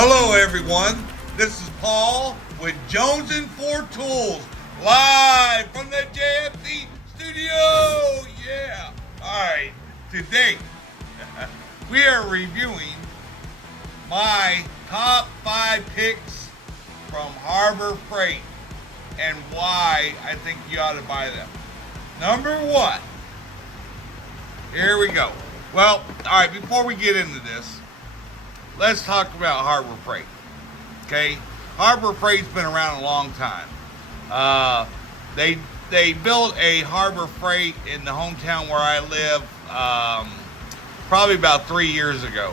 Hello everyone, this is Paul with jonesingfortools, live from the JFC studio. Yeah. Alright, today we are reviewing my top 5 picks from Harbor Freight and why I think you ought to buy them. Number 1, here we go. Well, alright, before we get into this, let's talk about Harbor Freight. Okay, Harbor Freight's been around a long time. They built a Harbor Freight in the hometown where I live probably about 3 years ago.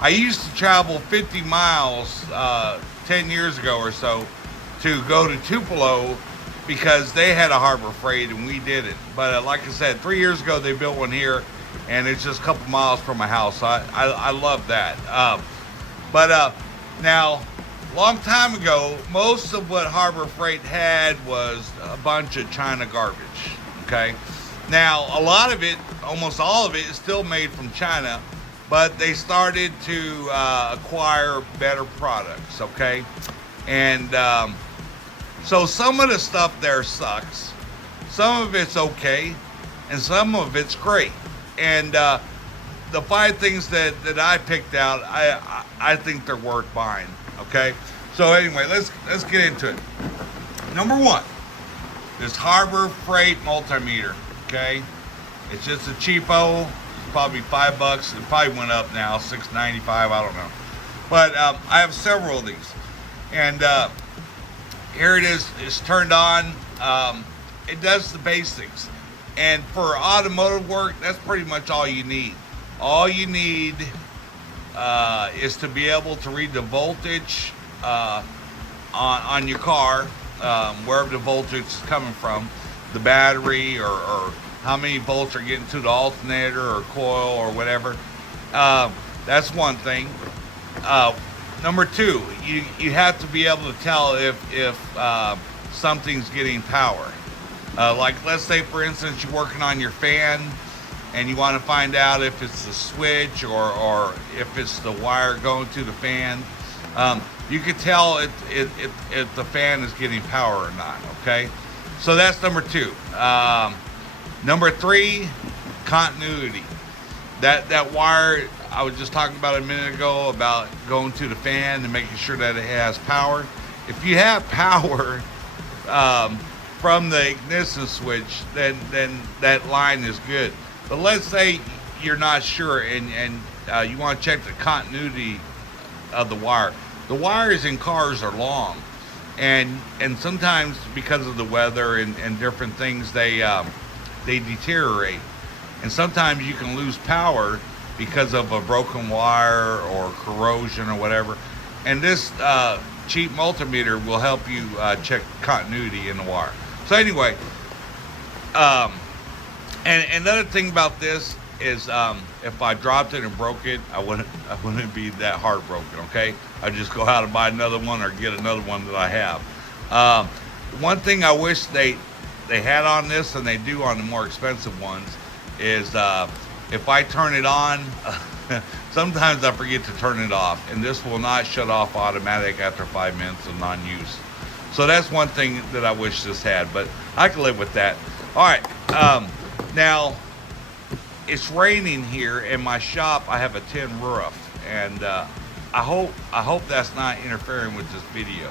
I used to travel 50 miles 10 years ago or so to go to Tupelo because they had a Harbor Freight and we didn't. But like I said, 3 years ago they built one here, and it's just a couple miles from my house. So I love that. Now, long time ago, most of what Harbor Freight had was a bunch of China garbage, okay? Now, a lot of it, almost all of it, is still made from China, but they started to acquire better products, okay? And so some of the stuff there sucks. Some of it's okay, and some of it's great. And the 5 things that I picked out, I think they're worth buying. Okay, so anyway, let's get into it. Number 1, this Harbor Freight multimeter. Okay, it's just a cheapo. It's probably $5. It probably went up now, $6.95. I don't know, but I have several of these, and here it is. It's turned on. It does the basics, and for automotive work, that's pretty much all you need. All you need is to be able to read the voltage on your car, wherever the voltage is coming from, the battery or how many volts are getting to the alternator or coil or whatever. That's one thing. Number 2, you have to be able to tell if something's getting power. Like, let's say, for instance, you're working on your fan, and you want to find out if it's the switch or if it's the wire going to the fan. You can tell if the fan is getting power or not, okay? So that's number 2. Number 3, continuity. That wire I was just talking about a minute ago about going to the fan and making sure that it has power. If you have power from the ignition switch, then that line is good. But let's say you're not sure and you want to check the continuity of the wire. The wires in cars are long, and sometimes because of the weather and different things, they deteriorate. And sometimes you can lose power because of a broken wire or corrosion or whatever. And this cheap multimeter will help you check continuity in the wire. So anyway, and another thing about this is if I dropped it and broke it, I wouldn't be that heartbroken, okay? I'd just go out and buy another one or get another one that I have. One thing I wish they had on this, and they do on the more expensive ones, is if I turn it on, sometimes I forget to turn it off, and this will not shut off automatic after 5 minutes of non-use. So that's one thing that I wish this had, but I can live with that. All right. Now, it's raining here in my shop. I have a tin roof, and I hope that's not interfering with this video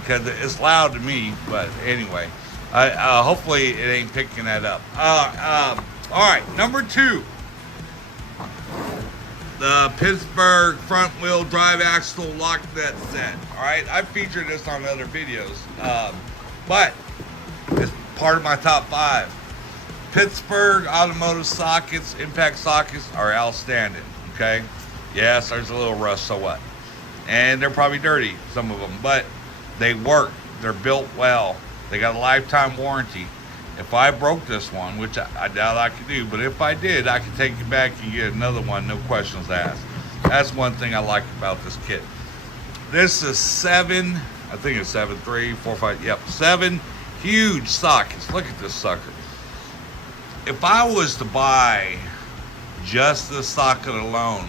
because it's loud to me. But anyway, hopefully it ain't picking that up. All right, number 2, the Pittsburgh front wheel drive axle lock nut set. All right, I've featured this on other videos, but it's part of my top 5. Pittsburgh automotive sockets, impact sockets are outstanding, okay? Yes, there's a little rust, so what? And they're probably dirty, some of them, but they work. They're built well. They got a lifetime warranty. If I broke this one, which I doubt I could do, but if I did, I could take it back and get another one, no questions asked. That's one thing I like about this kit. This is 7, I think it's 7, 3, 4, 5, yep, 7 huge sockets. Look at this sucker. If I was to buy just this socket alone,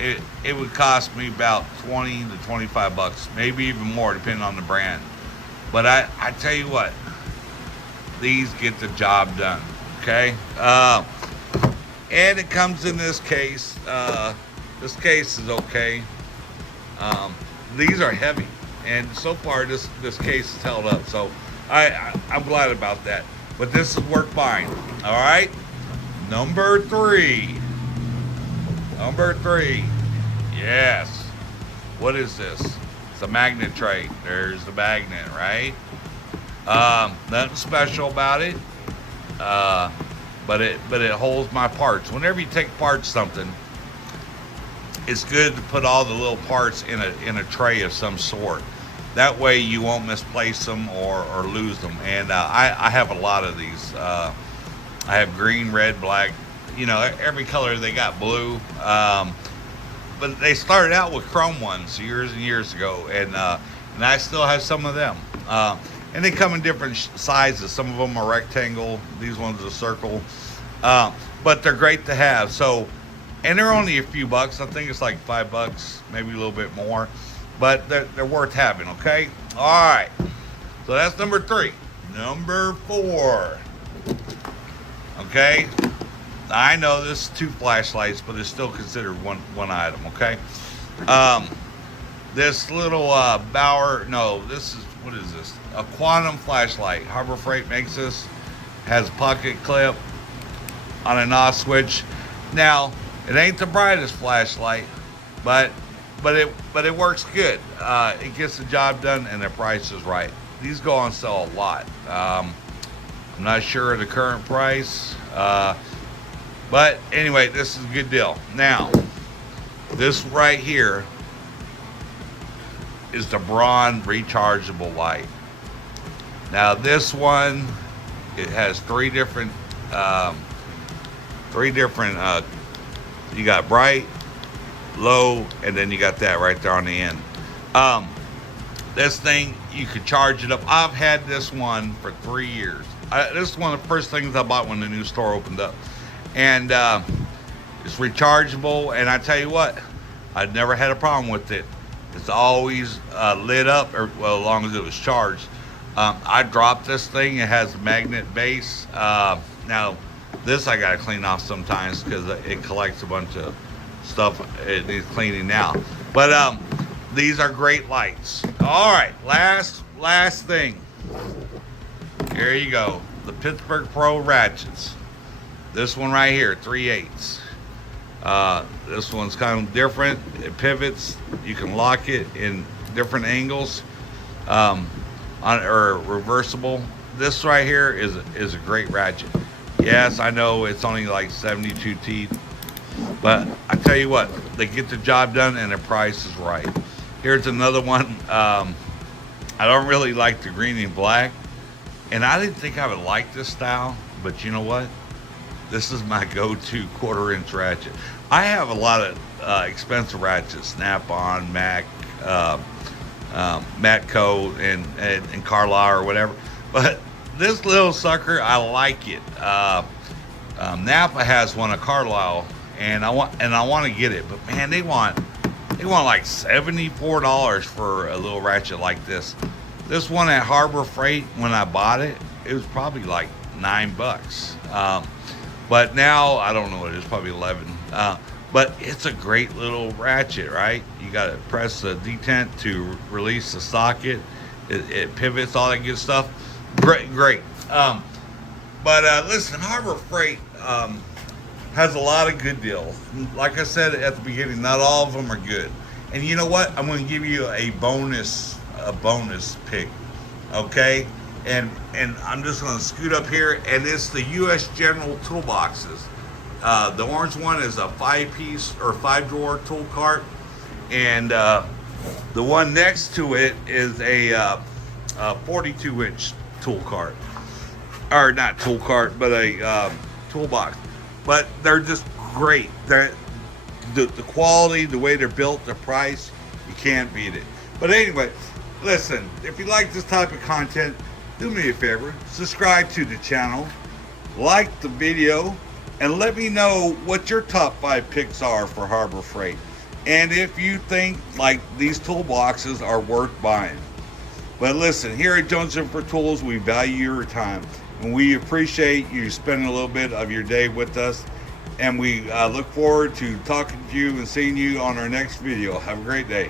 it would cost me about 20 to 25 bucks, maybe even more, depending on the brand. But I tell you what, these get the job done. Okay, and it comes in this case. This case is okay. These are heavy, and so far this case is held up. So I'm glad about that. But this is worth buying. All right, number three. Number three. Yes. What is this? It's a magnet tray. There's the magnet, right? Nothing special about it. But it holds my parts. Whenever you take apart something, it's good to put all the little parts in a tray of some sort. That way you won't misplace them or lose them. And I have a lot of these. I have green, red, black. You know, every color. They got blue. But they started out with chrome ones years and years ago, and I still have some of them. And they come in different sizes. Some of them are rectangle. These ones are circle. But they're great to have. So, and they're only a few bucks. I think it's like $5, maybe a little bit more. But they're worth having, okay? All right. So that's number three. Number four. Okay? I know this is 2 flashlights, but it's still considered one item, okay? This little what is this? A quantum flashlight. Harbor Freight makes this. Has a pocket clip on an off switch. Now, it ain't the brightest flashlight, but it works good. It gets the job done, and the price is right. These go on sale a lot. I'm not sure of the current price, but anyway, this is a good deal. Now, this right here is the Braun rechargeable light. Now, this one, it has three different. You got bright, low, and then you got that right there on the end. This thing, you could charge it up. I've had this one for 3 years. This is one of the first things I bought when the new store opened up. And it's rechargeable, and I tell you what, I've never had a problem with it. It's always lit up, as long as it was charged. I dropped this thing. It has a magnet base. Now, this I got to clean off sometimes because it collects a bunch of stuff. It needs cleaning now. But these are great lights. All right, last thing. Here you go. The Pittsburgh Pro ratchets. This one right here, 3/8. This one's kind of different. It pivots. You can lock it in different angles, or reversible. This right here is a great ratchet. Yes, I know it's only like 72 teeth, but I tell you what, they get the job done and the price is right. Here's another one. I don't really like the green and black, and I didn't think I would like this style, but you know what? This is my go-to 1/4-inch ratchet. I have a lot of expensive ratchets, Snap-on, Mac, Matco, and Carlisle or whatever, but this little sucker, I like it. Napa has one at Carlisle, and I want to get it, but man, they want like $74 for a little ratchet like this. This one at Harbor Freight, when I bought it, it was probably like $9. But now I don't know what it is, probably 11. But it's a great little ratchet, right? You got to press the detent to release the socket. It pivots, all that good stuff. Great. But listen, Harbor Freight has a lot of good deals. Like I said at the beginning, not all of them are good. And you know what? I'm going to give you a bonus pick, okay? And I'm just going to scoot up here, and it's the U.S. General toolboxes. The orange one is a 5-piece or 5-drawer tool cart, and the one next to it is a 42-inch tool cart, or not tool cart, but a toolbox. But they're just great. The quality, the way they're built, the price, you can't beat it. But anyway, listen, if you like this type of content, do me a favor, subscribe to the channel, like the video, and let me know what your top 5 picks are for Harbor Freight. and if you think like these toolboxes are worth buying. But listen, here at Jonesing for Tools, we value your time, and we appreciate you spending a little bit of your day with us, and we look forward to talking to you and seeing you on our next video. Have a great day.